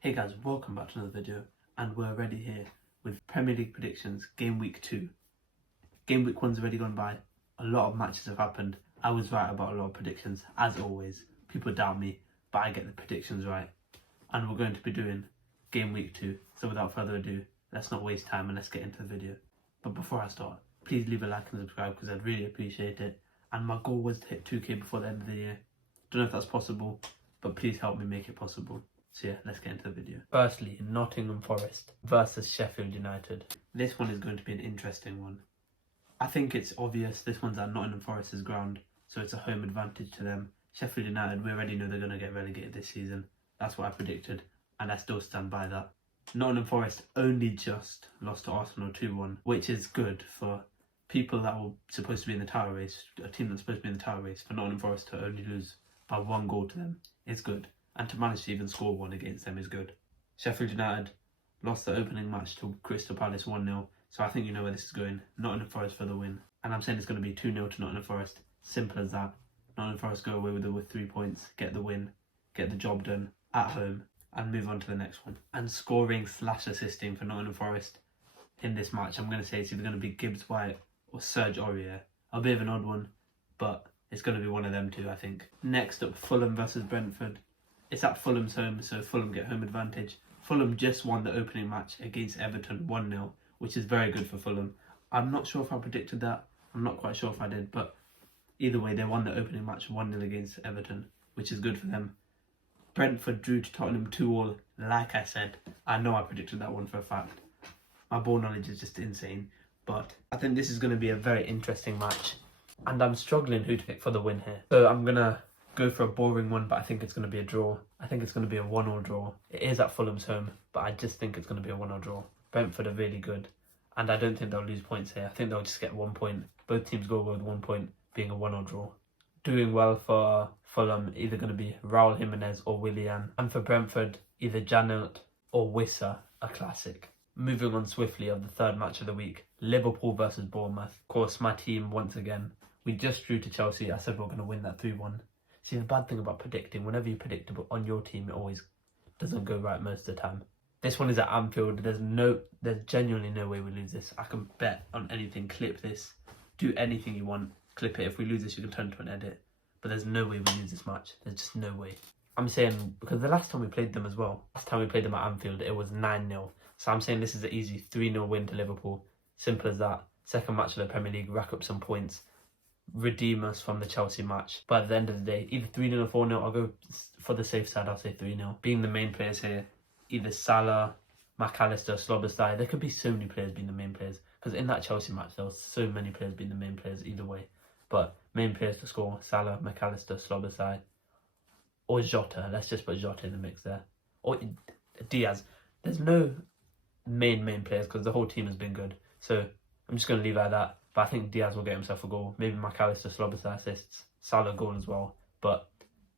Hey guys, welcome back to another video, and we're already here with Premier League predictions, game week 2. Game week 1's already gone by, a lot of matches have happened. I was right about a lot of predictions, as always. People doubt me, but I get the predictions right. And we're going to be doing game week 2, so without further ado, let's not waste time and let's get into the video. But before I start, please leave a like and subscribe because I'd really appreciate it. And my goal was to hit 2k before the end of the year. Don't know if that's possible, but please help me make it possible. So yeah, let's get into the video. Firstly, Nottingham Forest versus Sheffield United. This one is going to be an interesting one. I think it's obvious this one's at Nottingham Forest's ground, so it's a home advantage to them. Sheffield United, we already know they're going to get relegated this season. That's what I predicted, and I still stand by that. Nottingham Forest only just lost to Arsenal 2-1, which is good for people that were supposed to be in the title race, a team that's supposed to be in the title race. For Nottingham Forest to only lose by 1 goal to them is good. And to manage to even score one against them is good. Sheffield United lost the opening match to Crystal Palace 1-0, so I think you know where this is going. Nottingham Forest for the win. And I'm saying it's going to be 2-0 to Nottingham Forest. Simple as that. Nottingham Forest go away with 3 points, get the win, get the job done at home, and move on to the next one. And scoring/assisting for Nottingham Forest in this match, I'm going to say it's either going to be Gibbs White or Serge Aurier. A bit of an odd one, but it's going to be one of them two, I think. Next up, Fulham versus Brentford. It's at Fulham's home, so Fulham get home advantage. Fulham just won the opening match against Everton 1-0, which is very good for Fulham. I'm not sure if I predicted that. I'm not quite sure if I did, but either way, they won the opening match 1-0 against Everton, which is good for them. Brentford drew to Tottenham 2-2, like I said. I know I predicted that one for a fact. My ball knowledge is just insane, but I think this is going to be a very interesting match, and I'm struggling who to pick for the win here. So I'm going to go for a boring one, but I think it's going to be a draw. I think it's going to be a 1-1 draw. It is at Fulham's home, but I just think it's going to be a 1-1 draw. Brentford are really good, and I don't think they'll lose points here. I think they'll just get 1 point. Both teams go with 1 point, being a 1-1 draw. Doing well for Fulham, either going to be Raul Jimenez or Willian. And for Brentford, either Janelt or Wissa, a classic. Moving on swiftly of the third match of the week, Liverpool versus Bournemouth. Of course, my team once again. We just drew to Chelsea. I said we're going to win that 3-1. See, the bad thing about predicting, whenever you predict on your team, it always doesn't go right most of the time. This one is at Anfield. There's genuinely no way we lose this. I can bet on anything. Clip this. Do anything you want. Clip it. If we lose this, you can turn it to an edit. But there's no way we lose this match. There's just no way. I'm saying, because the last time we played them as well, last time we played them at Anfield, it was 9-0. So I'm saying this is an easy 3-0 win to Liverpool. Simple as that. Second match of the Premier League, rack up some points. Redeem us from the Chelsea match. But at the end of the day, either 3-0 or 4-0, I'll go for the safe side, I'll say 3-0. Being the main players here, either Salah, McAllister, Slobosai, there could be so many players being the main players. Because in that Chelsea match, there was so many players being the main players either way. But main players to score, Salah, McAllister, Slobosai, or Jota. Let's just put Jota in the mix there. Or Diaz. There's no main players because the whole team has been good. So I'm just going to leave it at that. But I think Diaz will get himself a goal. Maybe McAllister, Slobosai assists. Salah goal as well. But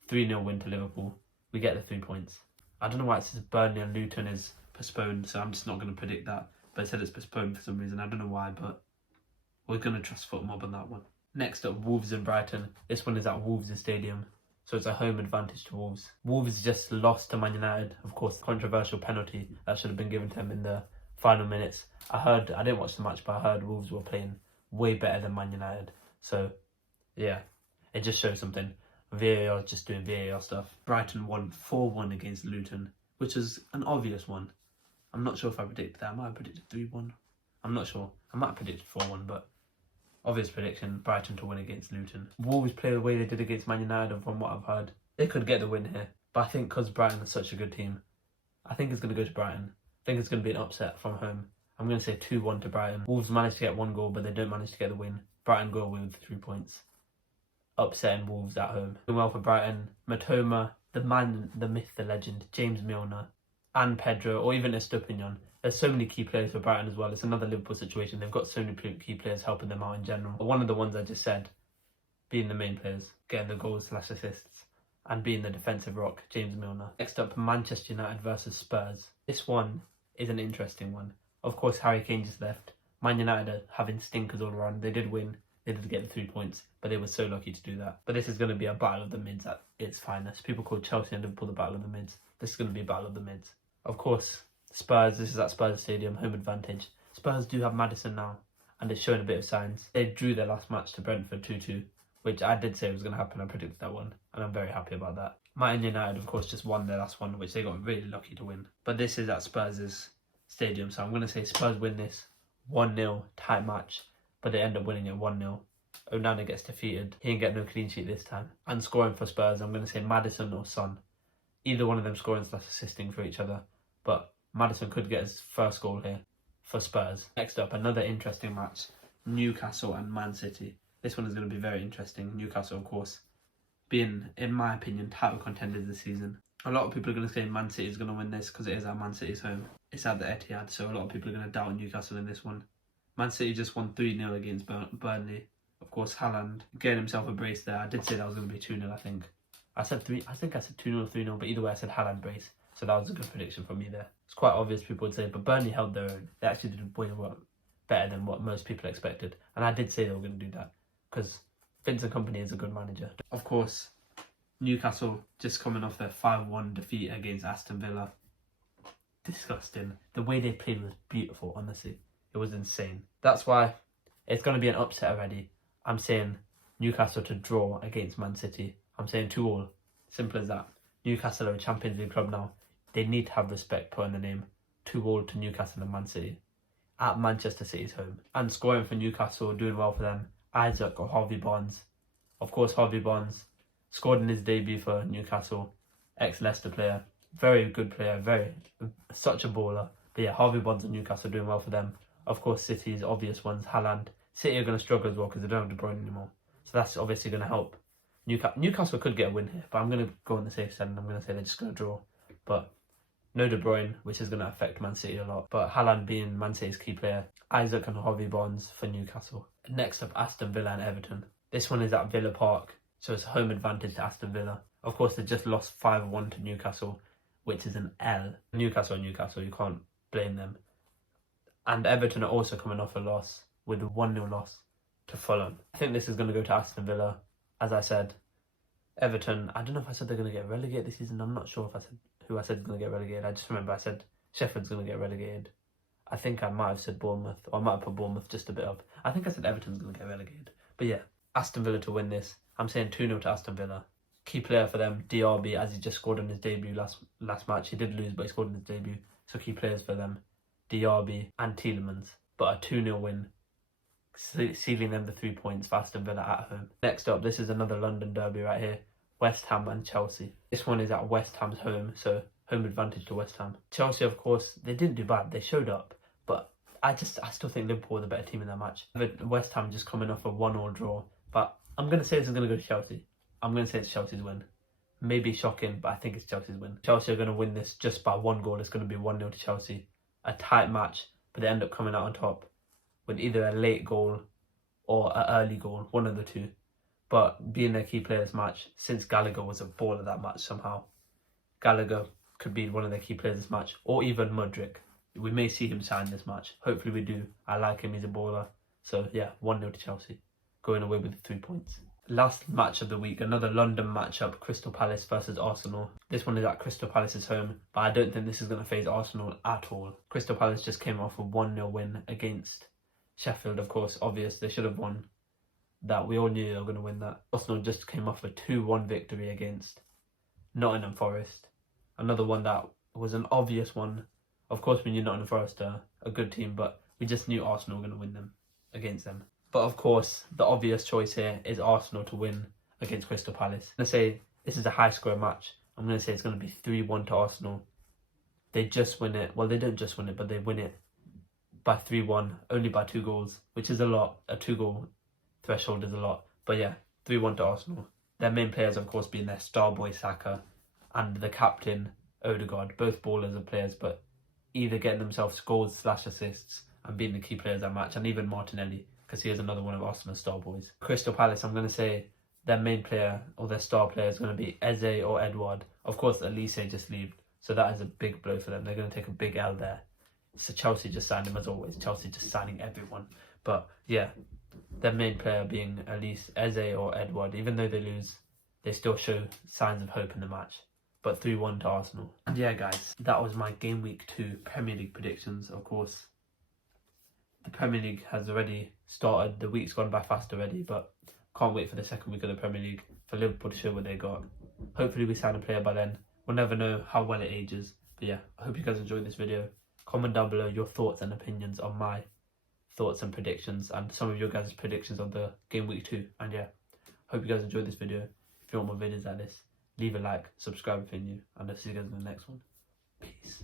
3-0 win to Liverpool. We get the 3 points. I don't know why it says Burnley and Luton is postponed, so I'm just not going to predict that. But it said it's postponed for some reason. I don't know why, but we're going to trust FootMob on that one. Next up, Wolves and Brighton. This one is at Wolves' stadium, so it's a home advantage to Wolves. Wolves just lost to Man United. Of course, controversial penalty that should have been given to them in the final minutes. I didn't watch the match, but I heard Wolves were playing way better than Man United. So, yeah, it just shows something. VAR just doing VAR stuff. Brighton won 4-1 against Luton, which is an obvious one. I'm not sure if I predicted that. I might have predicted 3-1. I'm not sure. I might have predicted 4-1, but obvious prediction, Brighton to win against Luton. Wolves play the way they did against Man United, and from what I've heard, they could get the win here. But I think because Brighton is such a good team, I think it's going to go to Brighton. I think it's going to be an upset from home. I'm going to say 2-1 to Brighton. Wolves managed to get 1 goal, but they don't manage to get the win. Brighton go away with 3 points. Upsetting Wolves at home. Doing well for Brighton. Matoma, the man, the myth, the legend, James Milner, and Pedro, or even Estupinian. There's so many key players for Brighton as well. It's another Liverpool situation. They've got so many key players helping them out in general. But one of the ones I just said, being the main players, getting the goals/assists, and being the defensive rock, James Milner. Next up, Manchester United versus Spurs. This one is an interesting one. Of course, Harry Kane just left. Man United are having stinkers all around. They did win. They did get the 3 points, but they were so lucky to do that. But this is going to be a battle of the mids at its finest. People call Chelsea and Liverpool the battle of the mids. This is going to be a battle of the mids. Of course, Spurs, this is at Spurs Stadium, home advantage. Spurs do have Maddison now, and it's showing a bit of signs. They drew their last match to Brentford 2-2, which I did say was going to happen. I predicted that one, and I'm very happy about that. Man United, of course, just won their last one, which they got really lucky to win. But this is at Spurs' stadium, so I'm going to say Spurs win this 1-0, tight match, but they end up winning it 1-0. Onana gets defeated. He didn't get no clean sheet this time. And scoring for Spurs, I'm going to say Maddison or Son. Either one of them scoring / assisting for each other. But Maddison could get his first goal here for Spurs. Next up, another interesting match. Newcastle and Man City. This one is going to be very interesting. Newcastle, of course, being, in my opinion, title contenders this season. A lot of people are going to say Man City is going to win this because it is at Man City's home. It's at the Etihad, so a lot of people are going to doubt Newcastle in this one. Man City just won 3-0 against Burnley. Of course, Haaland getting himself a brace there. I did say that was going to be 2-0, I think. I said 2-0, 3-0, but either way I said Haaland brace. So that was a good prediction from me there. It's quite obvious, people would say, but Burnley held their own. They actually did way better than what most people expected. And I did say they were going to do that because Vincent Kompany is a good manager. Of course, Newcastle just coming off their 5-1 defeat against Aston Villa. Disgusting. The way they played was beautiful, honestly. It was insane. That's why it's going to be an upset already. I'm saying Newcastle to draw against Man City. I'm saying 2-2. Simple as that. Newcastle are a Champions League club now. They need to have respect put in the name. 2-2 to Newcastle and Man City at Manchester City's home. And scoring for Newcastle, doing well for them, Isaac or Harvey Barnes. Of course, Harvey Barnes scored in his debut for Newcastle. Ex-Leicester player. Very good player. Such a baller. But yeah, Harvey Barnes and Newcastle doing well for them. Of course, City's obvious ones, Haaland. City are going to struggle as well because they don't have De Bruyne anymore. So that's obviously going to help. Newcastle could get a win here, but I'm going to go on the safe side and I'm going to say they're just going to draw. But no De Bruyne, which is going to affect Man City a lot. But Haaland being Man City's key player, Isaac and Harvey Barnes for Newcastle. Next up, Aston Villa and Everton. This one is at Villa Park, so it's home advantage to Aston Villa. Of course, they just lost 5-1 to Newcastle, which is an L. Newcastle, you can't blame them. And Everton are also coming off a loss with a 1-0 loss to Fulham. I think this is going to go to Aston Villa. As I said, Everton, I don't know if I said they're going to get relegated this season. I'm not sure if I said who I said is going to get relegated. I just remember I said Sheffield's going to get relegated. I think I might have said Bournemouth, or I might have put Bournemouth just a bit up. I think I said Everton's going to get relegated. But yeah, Aston Villa to win this. I'm saying 2-0 to Aston Villa. Key player for them, DRB, as he just scored in his debut last match. He did lose, but he scored in his debut. So key players for them, DRB and Tielemans. But a 2-0 win, sealing them the 3 points for Aston Villa at home. Next up, this is another London derby right here. West Ham and Chelsea. This one is at West Ham's home, so home advantage to West Ham. Chelsea, of course, they didn't do bad. They showed up, but I still think Liverpool were the better team in that match. West Ham just coming off a 1-1 draw, but I'm going to say this is going to go to Chelsea. I'm going to say it's Chelsea's win. Maybe shocking, but I think it's Chelsea's win. Chelsea are going to win this just by 1 goal. It's going to be 1-0 to Chelsea. A tight match, but they end up coming out on top with either a late goal or an early goal, one of the two. But being their key players match, since Gallagher was a baller that match somehow, Gallagher could be one of their key players this match, or even Mudryk. We may see him sign this match. Hopefully we do. I like him, he's a baller. So yeah, 1-0 to Chelsea. Going away with the 3 points. Last match of the week, another London matchup, Crystal Palace versus Arsenal. This one is at Crystal Palace's home, but I don't think this is going to faze Arsenal at all. Crystal Palace just came off a 1-0 win against Sheffield, of course, obvious. They should have won that. We all knew they were going to win that. Arsenal just came off a 2-1 victory against Nottingham Forest. Another one that was an obvious one. Of course, we knew Nottingham Forest are a good team, but we just knew Arsenal were going to win them against them. But of course, the obvious choice here is Arsenal to win against Crystal Palace. I'm going to say this is a high score match. I'm going to say it's going to be 3-1 to Arsenal. They just win it. Well, they don't just win it, but they win it by 3-1, only by 2 goals, which is a lot. A 2-goal threshold is a lot. But yeah, 3-1 to Arsenal. Their main players, of course, being their star boy Saka and the captain Odegaard. Both ballers are players, but either getting themselves goals / assists and being the key players that match, and even Martinelli, because he is another one of Arsenal's star boys. Crystal Palace, I'm going to say their main player or their star player is going to be Eze or Edouard. Of course, Elise just left, so that is a big blow for them. They're going to take a big L there. So Chelsea just signed him as always. Chelsea just signing everyone. But yeah, their main player being Elise, Eze or Edouard. Even though they lose, they still show signs of hope in the match. but 3-1 to Arsenal. And yeah, guys, that was my game week 2 Premier League predictions. Of course, the Premier League has already started. The week's gone by fast already, but can't wait for the second week of the Premier League for Liverpool to show what they got. Hopefully we sign a player by then. We'll never know how well it ages. But yeah, I hope you guys enjoyed this video. Comment down below your thoughts and opinions on my thoughts and predictions, and some of your guys' predictions of the game week 2. And yeah, hope you guys enjoyed this video. If you want more videos like this, leave a like, subscribe if you're new, and I'll see you guys in the next one. Peace.